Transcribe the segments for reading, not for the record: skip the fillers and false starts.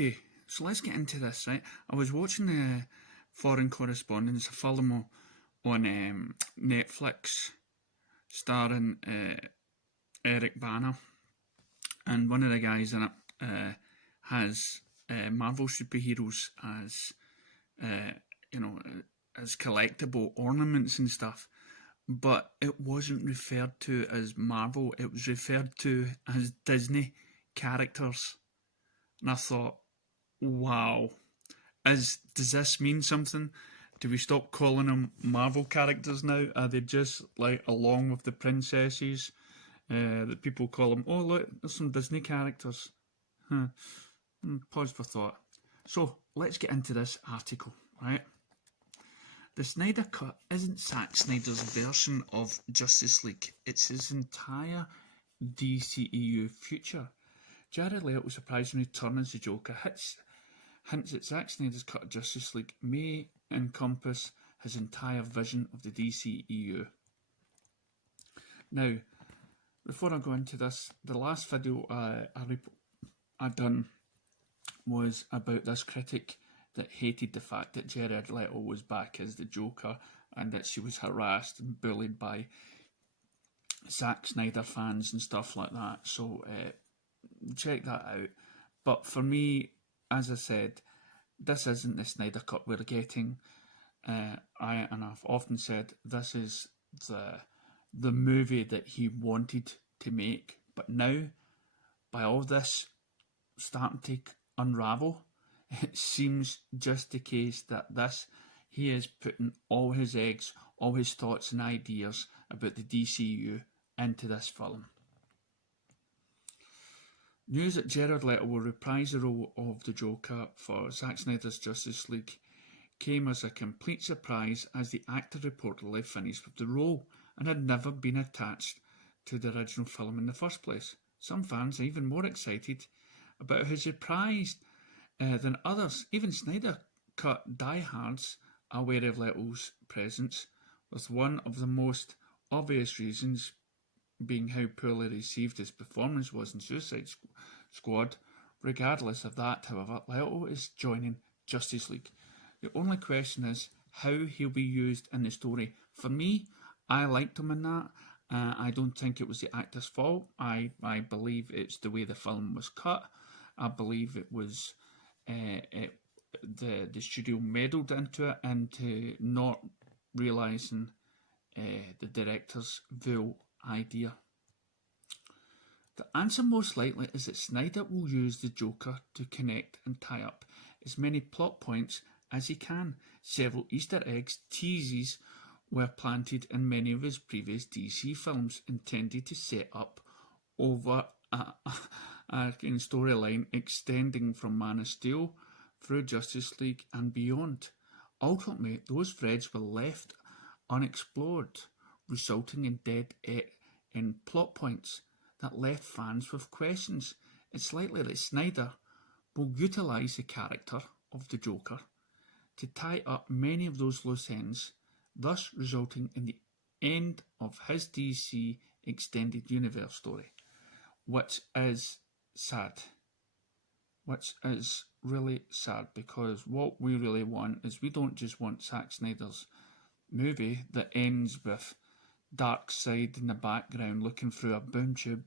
Okay, so let's get into this, right? I was watching the Foreign Correspondence, a film on Netflix starring Eric Bana, and one of the guys in it has Marvel superheroes as uh, you know as collectible ornaments and stuff, but it wasn't referred to as Marvel. It was referred to as Disney characters, and I thought, wow, does this mean something? Do we stop calling them Marvel characters now? Are they just like along with the princesses that people call them? Oh, look, there's some Disney characters. Huh. Pause for thought. So let's get into this article, right? The Snyder Cut isn't Zack Snyder's version of Justice League. It's his entire DCEU future. Jared Leto's surprising return as the Joker hints that Zack Snyder's cut of Justice League may encompass his entire vision of the DCEU. Now, before I go into this, the last video I done was about this critic that hated the fact that Jared Leto was back as the Joker and that she was harassed and bullied by Zack Snyder fans and stuff like that. So check that out. But for me, as I said, this isn't the Snyder Cut we're getting. I've often said this is the movie that he wanted to make. But now, by all this starting to unravel, it seems just the case that he is putting all his eggs, all his thoughts and ideas about the DCU into this film. News that Jared Leto will reprise the role of the Joker for Zack Snyder's Justice League came as a complete surprise, as the actor reportedly finished with the role and had never been attached to the original film in the first place. Some fans are even more excited about his reprise than others. Even Snyder Cut diehards are aware of Leto's presence, with one of the most obvious reasons being how poorly received his performance was in Suicide Squad. Regardless of that, however, Leto is joining Justice League. The only question is how he'll be used in the story. For me, I liked him in that. I don't think it was the actor's fault. I believe it's the way the film was cut. I believe it was the studio meddled into it, into not realising the director's full idea. The answer most likely is that Snyder will use the Joker to connect and tie up as many plot points as he can. Several Easter eggs, teases, were planted in many of his previous DC films, intended to set up over a storyline extending from Man of Steel through Justice League and beyond. Ultimately, those threads were left unexplored, resulting in dead end plot points that left fans with questions. It's likely that Snyder will utilise the character of the Joker to tie up many of those loose ends, thus resulting in the end of his DC Extended Universe story, which is sad. Which is really sad, because what we really want is, we don't just want Zack Snyder's movie that ends with Darkseid in the background looking through a boom tube.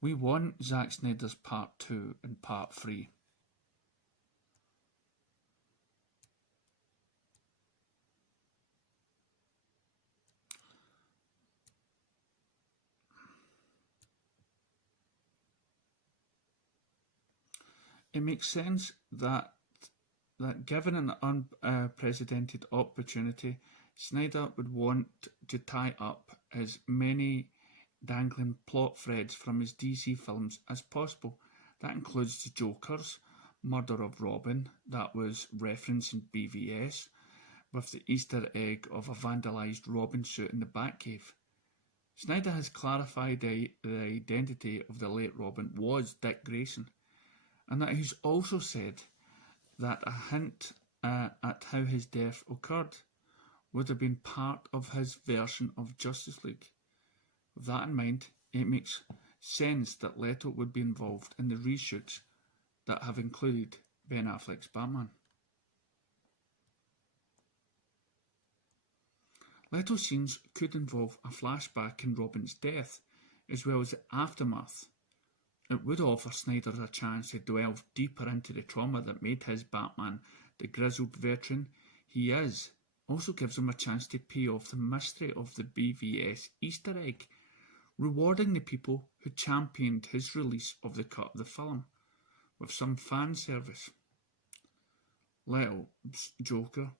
We want Zack Snyder's Part 2 and Part 3. It makes sense that given an unprecedented opportunity, Snyder would want to tie up as many dangling plot threads from his DC films as possible. That includes the Joker's murder of Robin, that was referenced in BVS, with the Easter egg of a vandalised Robin suit in the Batcave. Snyder has clarified the identity of the late Robin was Dick Grayson, and that he's also said that a hint at how his death occurred would have been part of his version of Justice League. With that in mind, it makes sense that Leto would be involved in the reshoots that have included Ben Affleck's Batman. Little scenes could involve a flashback in Robin's death, as well as the aftermath. It would offer Snyder a chance to delve deeper into the trauma that made his Batman the grizzled veteran he is. Also gives him a chance to pay off the mystery of the BVS Easter egg, rewarding the people who championed his release of the cut of the film, with some fan service. Little's Joker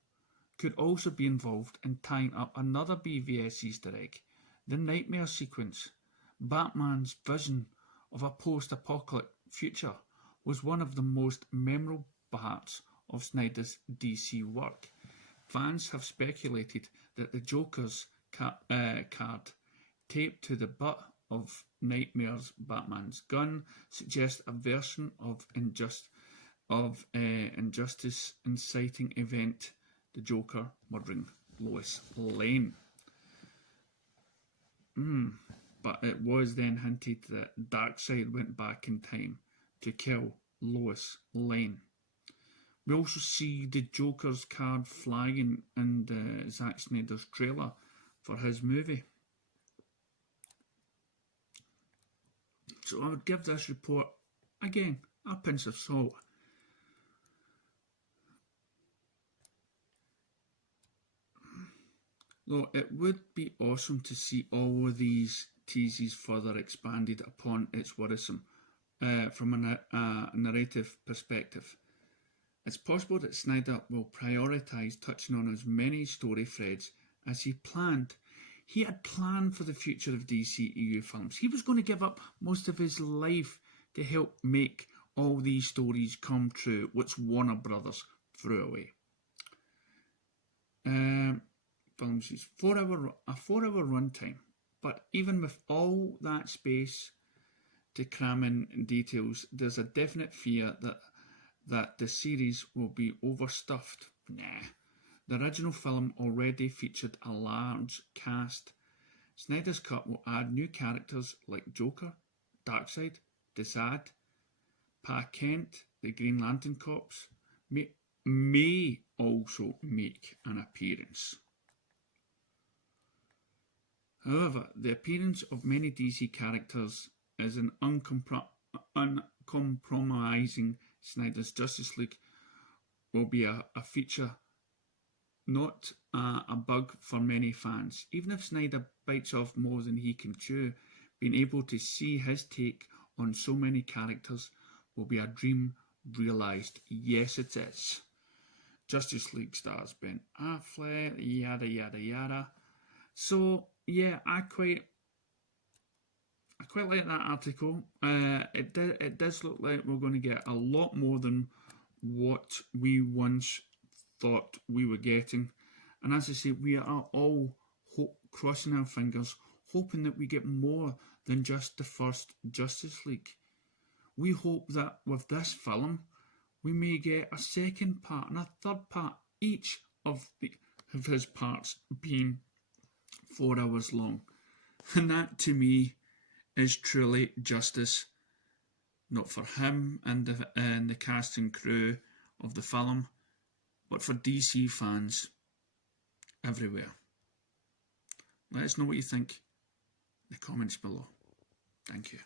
could also be involved in tying up another BVS Easter egg, the Nightmare sequence. Batman's vision of a post-apocalyptic future was one of the most memorable parts of Snyder's DC work. Fans have speculated that the Joker's card taped to the butt of Nightmare's Batman's gun suggests a version of injustice inciting event, the Joker murdering Lois Lane. But it was then hinted that Darkseid went back in time to kill Lois Lane. We also see the Joker's card flying in Zack Snyder's trailer for his movie. So I would give this report, again, a pinch of salt. Though it would be awesome to see all of these teases further expanded upon its worrisome from a narrative perspective. It's possible that Snyder will prioritise touching on as many story threads as he planned. He had planned for the future of DCEU films. He was going to give up most of his life to help make all these stories come true, which Warner Brothers threw away. Films is a 4-hour runtime, but even with all that space to cram in details, there's a definite fear that the series will be overstuffed. Nah. The original film already featured a large cast. Snyder's cut will add new characters like Joker, Darkseid, Desaad, Pa Kent, the Green Lantern Corps, may also make an appearance. However, the appearance of many DC characters is an uncompromising Snyder's Justice League will be a feature, not a bug for many fans. Even if Snyder bites off more than he can chew, being able to see his take on so many characters will be a dream realised. Yes, it is. Justice League stars Ben Affleck, yada yada yada. So yeah, I quite like that article. It does look like we're going to get a lot more than what we once thought we were getting. And as I say, we are all crossing our fingers, hoping that we get more than just the first Justice League. We hope that with this film, we may get a second part and a third part, each of his parts being 4 hours long. And that, to me, is truly justice, not for him and the cast and crew of the film, but for DC fans everywhere. Let us know what you think in the comments below. Thank you.